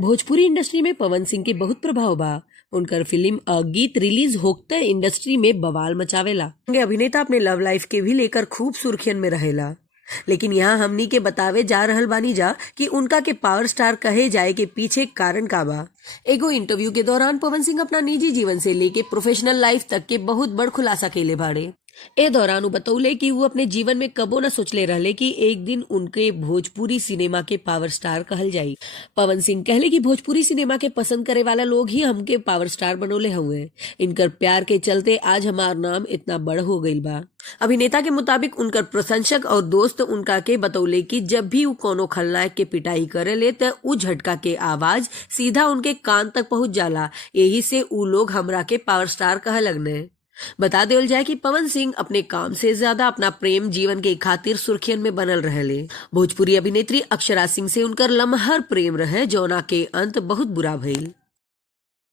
Bhojpuri industry में पवन सिंह के बहुत प्रभाव बा। उनकर फिल्म गीत रिलीज होते इंडस्ट्री में बवाल मचावेला। ये अभिनेता अपने लव लाइफ के भी लेकर खूब सुर्खियन में रहेला। लेकिन यहाँ हमनी के बतावे जा रहल बानी जा कि उनका के पावर स्टार कहे जाए के पीछे कारण का बा। एगो इंटरव्यू के दौरान पवन सिंह अपना निजी जीवन से लेके प्रोफेशनल लाइफ तक के बहुत बड़ खुलासा केले बाड़े। ए दौरान वो बतौले कि वो अपने जीवन में कबो न सोचले रहले कि एक दिन उनके भोजपुरी सिनेमा के पावर स्टार कहल जाई। पवन सिंह कहले कि भोजपुरी सिनेमा के पसंद करे वाला लोग ही हमके पावर स्टार बनोले हुए। इनकर प्यार के चलते आज हमार नाम इतना बड़ हो गईल बा। अभिनेता के मुताबिक उनकर प्रशंसक और दोस्त उनका के बतौले कि जब भी वो कोनो खलनायक के पिटाई करे ले त उ झटका के आवाज सीधा उनके कान तक पहुंच जाला। यही से उ लोग हमरा के पावर स्टार कह लगने। बता देवल जाए कि पवन सिंह अपने काम से ज्यादा अपना प्रेम जीवन के खातिर सुर्खियन में बनल रहले। भोजपुरी अभिनेत्री अक्षरा सिंह से उनकर लम्हर प्रेम रहे, जौना के अंत बहुत बुरा भइल।